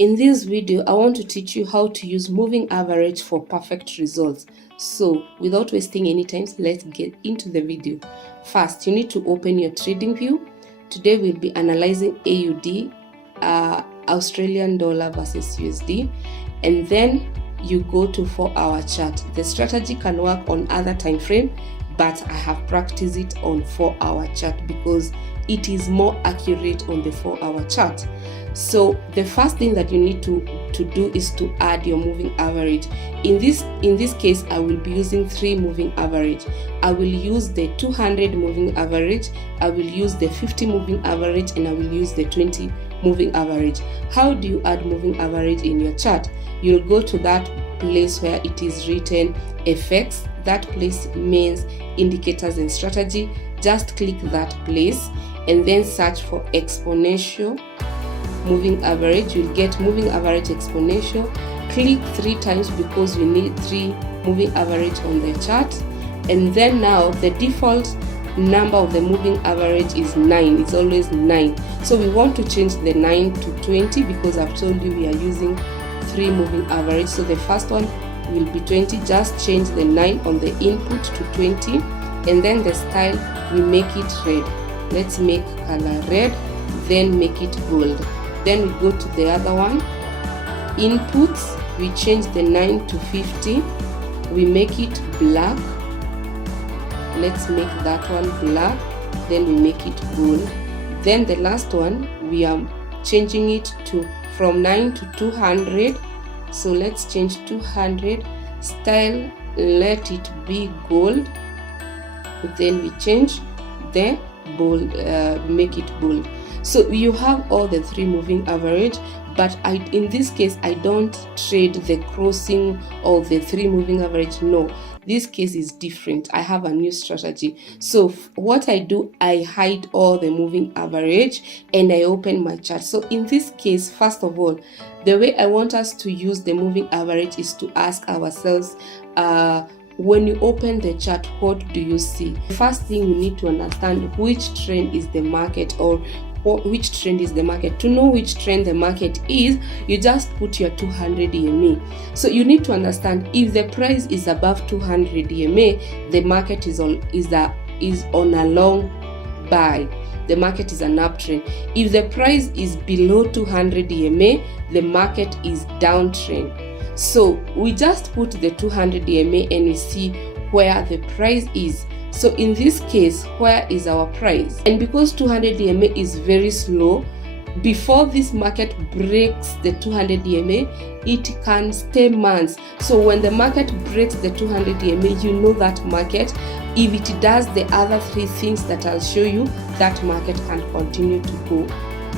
In this video, I want to teach you how to use moving average for perfect results. So without wasting any time, let's get into the video. First, you need to open your trading view. Today we'll be analyzing AUD, Australian dollar versus USD, and then you go to 4-hour chart. The strategy can work on other time frame, but I have practiced it on 4-hour chart because it is more accurate on the 4-hour chart. So the first thing that you need to do is to add your moving average. In this case, I will be using 3 moving average. I will use the 200 moving average, I will use the 50 moving average, and I will use the 20 moving average. How do you add moving average in your chart? You'll go to that place where it is written FX. That place means indicators and strategy. Just click that place and then search for exponential moving average. You'll get moving average exponential. Click 3 times because we need 3 moving average on the chart. And then now the default number of the moving average is 9. It's always 9. So we want to change the 9 to 20 because I've told you we are using 3 moving average. So the first one will be 20. Just change the 9 on the input to 20, and then the style we make it red. Let's make color red, then make it gold. Then we go to the other one, inputs, we change the 9 to 50, we make it black. Let's make that one black, then we make it gold. Then the last one, we are changing it to from 9 to 200. So let's change 200, style, let it be gold. Then we change the bold, make it bold. So you have all the 3 moving average, but in this case I don't trade the crossing or the 3 moving average. No, this case is different. I have a new strategy. So what I do, I hide all the moving average and I open my chart. So in this case, first of all, the way I want us to use the moving average is to ask ourselves, when you open the chart, what do you see? The first thing you need to understand which trend is the market, or which trend is the market. To know which trend the market is, you just put your 200 EMA. So you need to understand if the price is above 200 EMA, the market is on a long buy. The market is an uptrend. If the price is below 200 EMA, the market is downtrend. So we just put the 200 EMA and we see where the price is. So in this case, where is our price? And because 200 EMA is very slow, before this market breaks the 200 EMA, it can stay months. So when the market breaks the 200 EMA, you know that market, if it does the other 3 things that I'll show you, that market can continue to go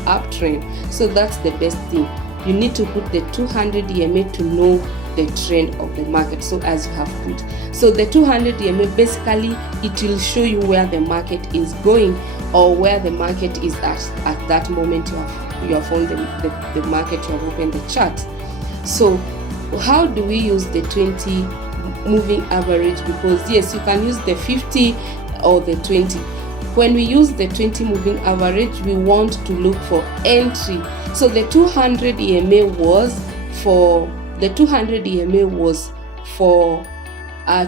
uptrend. So that's the best thing. You need to put the 200 EMA to know the trend of the market. So as you have put, so the 200 EMA, basically it will show you where the market is going or where the market is at that moment you have found the market, you have opened the chart. So how do we use the 20 moving average? Because yes, you can use the 50 or the 20. When we use the 20 moving average, we want to look for entry. So the 200 EMA was for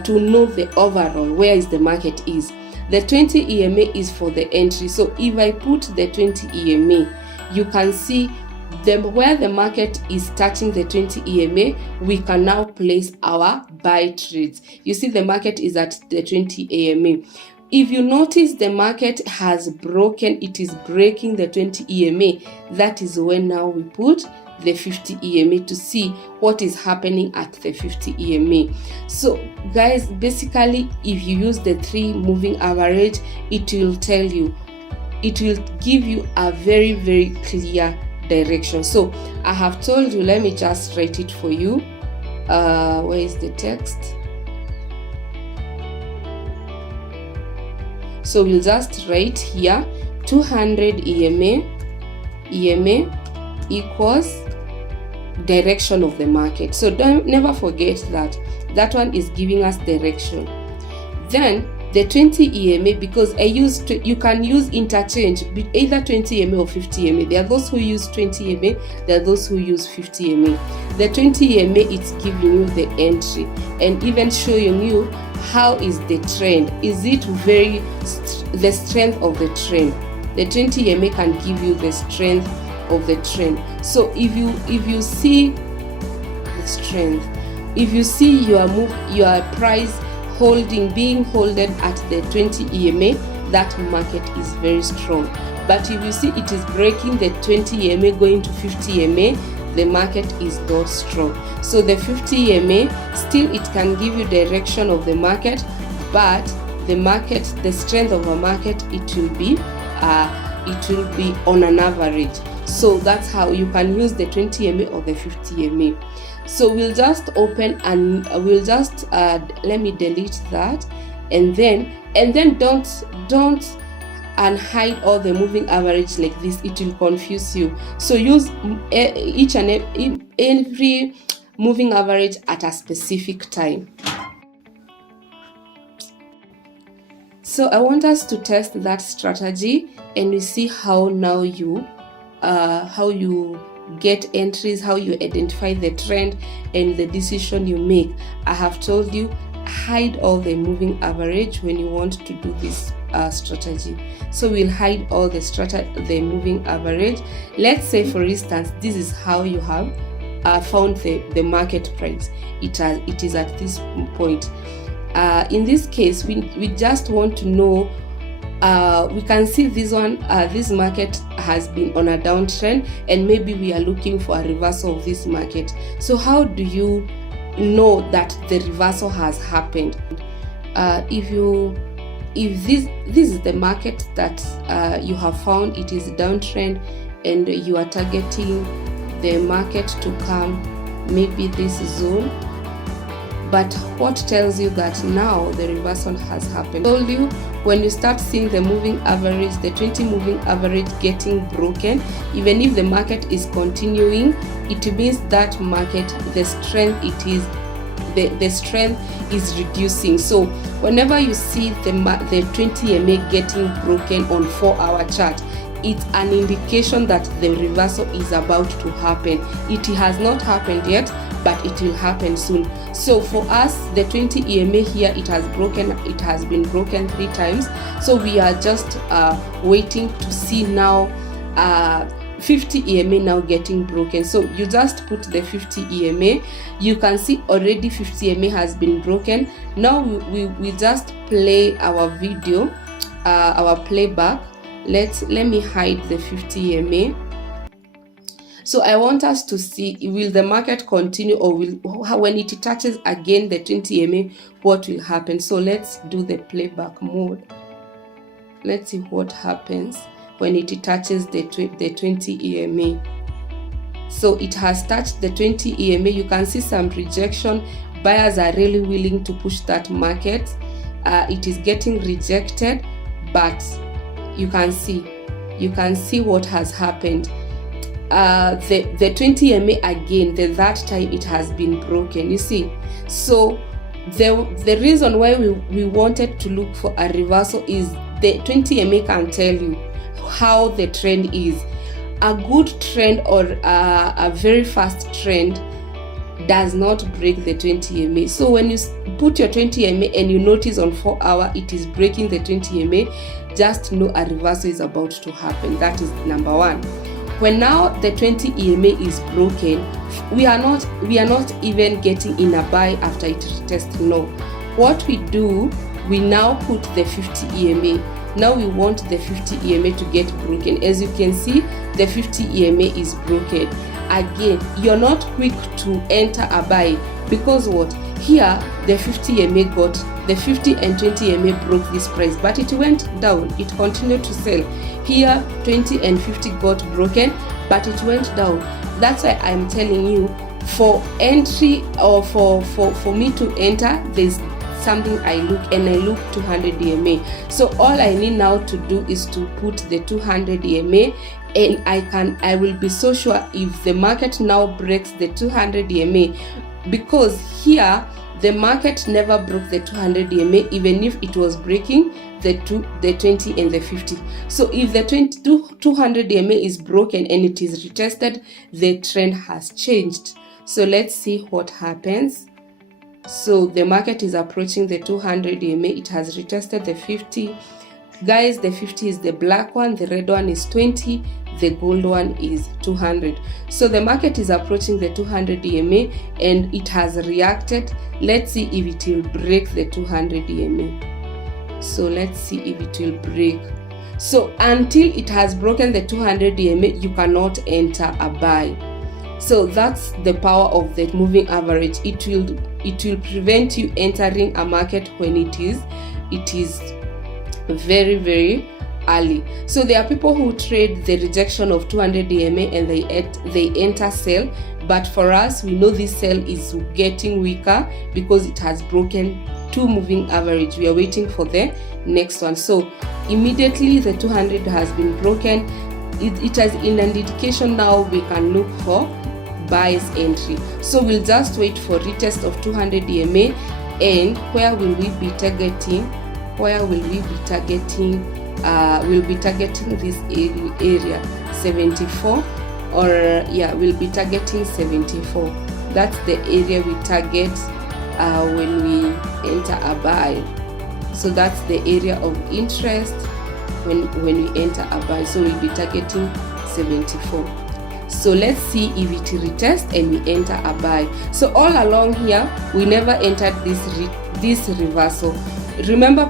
to know the overall where is the market is. The 20 EMA is for the entry. So if I put the 20 EMA, you can see where the market is touching the 20 EMA, we can now place our buy trades. You see the market is at the 20 EMA. If you notice the market has broken, it is breaking the 20 EMA, that is when now we put the 50 EMA to see what is happening at the 50 EMA. So guys, basically if you use the 3 moving average, it will tell you, it will give you a very, very clear direction. So I have told you, let me just write it for you. Where is the text? So we'll just write here 200 EMA equals direction of the market. So never forget that one is giving us direction. Then the 20 EMA, because you can use interchange, either 20 EMA or 50 EMA. There are those who use 20 EMA, there are those who use 50 EMA. The 20 EMA, it's giving you the entry and even showing you how is the trend. Is it the strength of the trend? The 20 EMA can give you the strength of the trend. So if you see the strength, if you see your price being held at the 20 EMA, that market is very strong. But if you see it is breaking the 20 EMA going to 50 EMA, the market is not strong. So the 50 EMA, still it can give you direction of the market, but the strength of a market, it will be on an average. So that's how you can use the 20 EMA or the 50 EMA. So we'll just open and we'll just let me delete that, and then don't hide all the moving average like this. It will confuse you. So use each and every moving average at a specific time. So I want us to test that strategy, and we see how now you get entries, how you identify the trend and the decision you make. I have told you, hide all the moving average when you want to do this strategy. So we'll hide all the moving average. Let's say, for instance, this is how you have found the market price. It is at this point. In this case, we just want to know. We can see this market has been on a downtrend, and maybe we are looking for a reversal of this market. So how do you know that the reversal has happened? If this is the market that you have found, it is downtrend, and you are targeting the market to come maybe this zone. But what tells you that now the reversal has happened? I told you, when you start seeing the moving average, the 20 moving average getting broken, even if the market is continuing, it means that market, the strength is reducing. So whenever you see the 20 EMA getting broken on 4-hour chart, it's an indication that the reversal is about to happen. It has not happened yet, but it will happen soon. So for us, the 20 EMA here, it has been broken 3 times. So we are just waiting to see now 50 EMA now getting broken. So you just put the 50 EMA. You can see already 50 EMA has been broken. Now we just play our video, our playback. Let me hide the 50 EMA. So I want us to see, will the market continue, or when it touches again the 20 EMA, what will happen? So let's do the playback mode. Let's see what happens when it touches the 20 EMA. So it has touched the 20 EMA. You can see some rejection. Buyers are really willing to push that market. It is getting rejected, but you can see what has happened. The 20 EMA again, that time it has been broken, you see. So the reason why we wanted to look for a reversal is the 20 EMA can tell you how the trend is. A good trend or a very fast trend does not break the 20 EMA. So when you put your 20 EMA and you notice on 4 hour it is breaking the 20 EMA, just know a reversal is about to happen. That is number one. When now the 20 EMA is broken, we are not even getting in a buy after it tests. No. What we do, we now put the 50 EMA. Now we want the 50 EMA to get broken. As you can see, the 50 EMA is broken. Again, you're not quick to enter a buy, because what? Here, the 50 EMA got, the 50 and 20 EMA broke this price, but it went down. It continued to sell. Here, 20 and 50 got broken, but it went down. That's why I'm telling you, for entry or for me to enter, there's something I look 200 EMA. So all I need now to do is to put the 200 EMA, and I will be so sure if the market now breaks the 200 EMA, because here the market never broke the 200 EMA, even if it was breaking the 20 and the 50. So if the 200 EMA is broken and it is retested, the trend has changed. So let's see what happens. So the market is approaching the 200 EMA. It has retested the 50. Guys, the 50 is the black one, the red one is 20, the gold one is 200. So the market is approaching the 200 EMA and it has reacted. Let's see if it will break the 200 EMA. So let's see if it will break. So until it has broken the 200 EMA, you cannot enter a buy. So that's the power of the moving average. It will prevent you entering a market when it is very, very early. So there are people who trade the rejection of 200 EMA and they enter sell, but for us, we know this sell is getting weaker because it has broken 2 moving average. We are waiting for the next one. So immediately the 200 has been broken. It has in an indication. Now we can look for buys entry. So we'll just wait for retest of 200 EMA, and where will we be targeting? Where will we be targeting? We'll be targeting this area 74, or yeah, we'll be targeting 74. That's the area we target when we enter a buy. So that's the area of interest when we enter a buy. So we'll be targeting 74. So let's see if it retests and we enter a buy. So all along here, we never entered this reversal. Remember,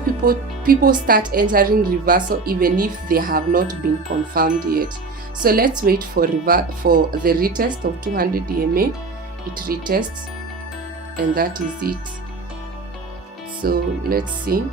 people start entering reversal even if they have not been confirmed yet. So let's wait for the retest of 200 EMA. It retests, and that is it. So let's see.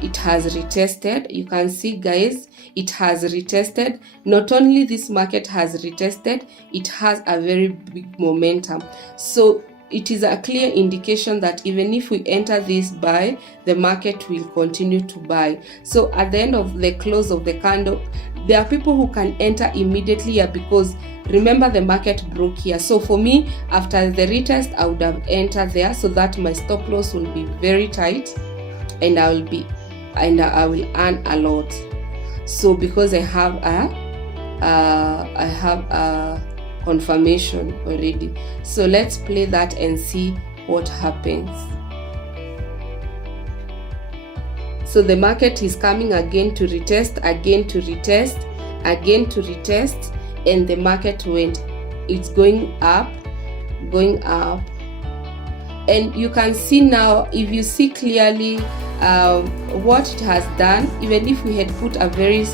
It has retested. You can see, guys, it has retested. Not only this market has retested, it has a very big momentum. So it is a clear indication that even if we enter this buy, the market will continue to buy. So at the end of the close of the candle, there are people who can enter immediately here because remember the market broke here. So for me, after the retest, I would have entered there so that my stop loss will be very tight and I will earn a lot. So because I have a confirmation already. So let's play that and see what happens. So the market is coming again to retest, again to retest, again to retest, and the market it's going up, and you can see now, if you see clearly what it has done, even if we had put a very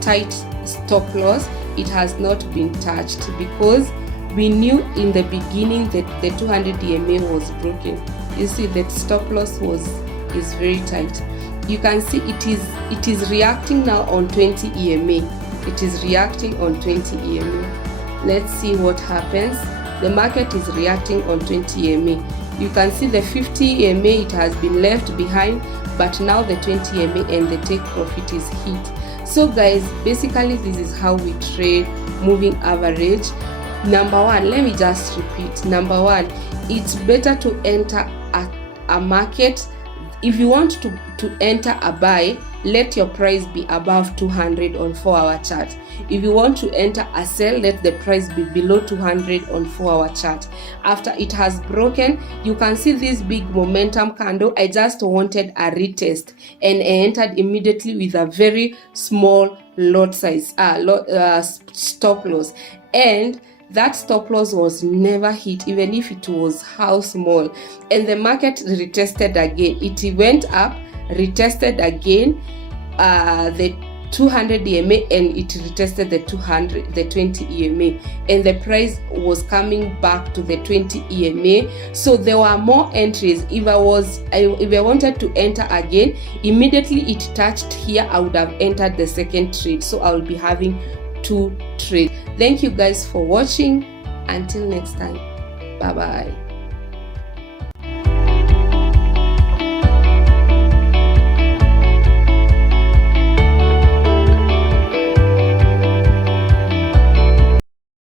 tight stop loss, it has not been touched because we knew in the beginning that the 200 EMA was broken. You see that stop loss is very tight. You can see it is reacting now on 20 EMA. It is reacting on 20 EMA. Let's see what happens. The market is reacting on 20 EMA. You can see the 50 EMA, it has been left behind, but now the 20 EMA and the take profit is hit. So guys, basically this is how we trade moving average. Number one, let me just repeat. Number one, it's better to enter a market. If you want to enter a buy, let your price be above 200 on 4-hour chart. If you want to enter a sell, let the price be below 200 on 4-hour chart. After it has broken, you can see this big momentum candle. I just wanted a retest and I entered immediately with a very small lot size, stop loss, and that stop loss was never hit, even if it was how small. And the market retested again. It went up, retested again the 200 EMA, and it retested the 20 EMA, and the price was coming back to the 20 EMA. So there were more entries. If I wanted to enter again, immediately it touched here, I would have entered the second trade. So I will be having 2 trades. Thank you guys for watching. Until next time, bye bye.